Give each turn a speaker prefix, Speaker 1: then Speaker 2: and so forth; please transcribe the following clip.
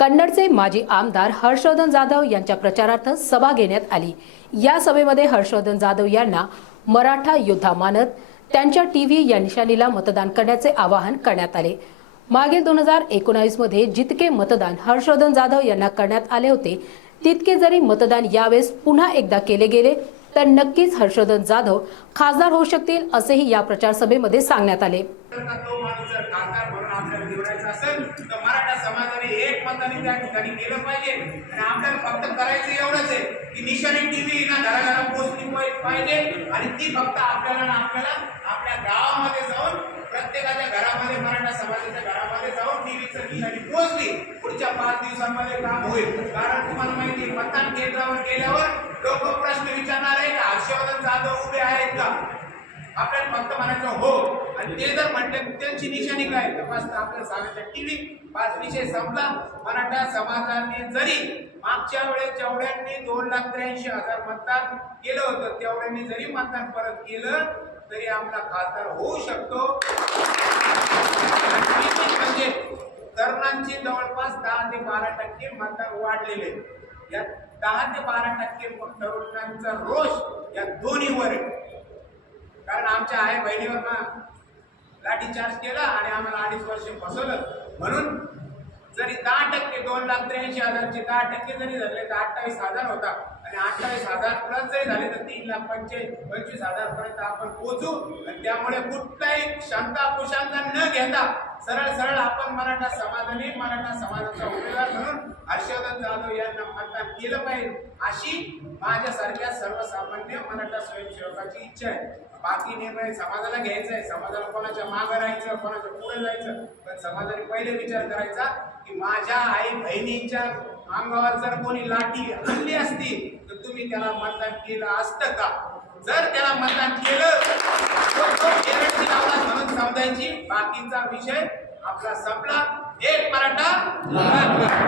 Speaker 1: कन्नडचे माजी आमदार हर्षवर्धन जाधव यांच्या प्रचारार्थ सभा घेण्यात आली. या सभेमध्ये हर्षवर्धन जाधव यांना मराठा योद्धा मानत त्यांच्या टीव्ही या निशाणीला मतदान करण्याचे आवाहन करण्यात आले. मागील दोन हजार एकोणावीसमध्ये जितके मतदान हर्षवर्धन जाधव यांना करण्यात आले होते तितके जरी मतदान यावेळेस पुन्हा एकदा केले गेले तर नक्कीच हर्षवर्धन जाधव खासदार होऊ शकतील असेही या प्रचार सभेमध्ये सांगण्यात आले.
Speaker 2: मताने त्या ठिकाणी गेलं पाहिजे. आणि आपल्याला फक्त करायचं एवढंच आहे की निशाणी टीव्ही ना घराघरा पोचली पाहिजे. आणि ती फक्त आपल्याला ना आपल्याला आपल्या गावामध्ये जाऊन प्रत्येकाच्या घरामध्ये मराठा समाजाच्या घरामध्ये जाऊन टीव्हीचं निशाणी पोचली पुढच्या पाच दिवसांमध्ये काम होईल. कारण तुम्हाला माहिती मतदान केंद्रावर गेल्यावर लोक प्रश्न विचारणार आहे का? हर्षवर्धन जाधव उभे आहेत का? आपल्याला फक्त म्हणायचं हो. आणि ते जर म्हटले त्यांची निशाणी काय? तर आपल्याला सांगायचं टीव्ही पाच विषय संपला. मराठा समाजाने जरी मागच्या वेळेस जेवढ्यांनी दोन लाख त्र्याऐंशी हजार मतदान केलं होतं तेवढ्यांनी जरी मतदान परत केलं तरी आपला खासदार होऊ शकतो. म्हणजे तरुणांची जवळपास दहा ते बारा टक्के मतदान वाढलेले या दहा ते बारा टक्के तरुणांचा रोष या दोन्हीवर आहे. कारण आमच्या आई बहिणीवर ना लाठीचार्ज केला आणि आम्हाला अडीच वर्ष फसवलं. म्हणून जरी दहा टक्के दोन लाख त्र्याऐंशी हजारचे दहा टक्के जरी झाले तर अठ्ठावीस हजार होता. आणि अठ्ठावीस हजार प्लस जरी झाले तर तीन लाख पंचे पंचवीस हजारपर्यंत आपण पोहोचू. आणि त्यामुळे कुठलाही शांता कुशांता न घेता सरळ सरळ आपण मराठा समाजाने मराठा समाजाचा उमेदवार म्हणून हर्षवर्धन जाधव यांना मतदान केलं पाहिजे. अशी माझ्यासारख्या सर्वसामान्य मराठा स्वयंसेवकाची इच्छा आहे. बाकी निर्णय समाजाला घ्यायचा आहे. समाजाला कोणाच्या मागं राहायचं कोणाच्या पुढे जायचं? पण समाजाने पहिले विचार करायचा की माझ्या आई बहिणीच्या अंगावर जर कोणी लाठी आणली असती तर तुम्ही त्याला मतदान केलं असतं का? जर त्याला मतदान केलं तर तो केरळची लावला म्हणून समजायची बाकीचा विषय आपला संपला. एक मराठा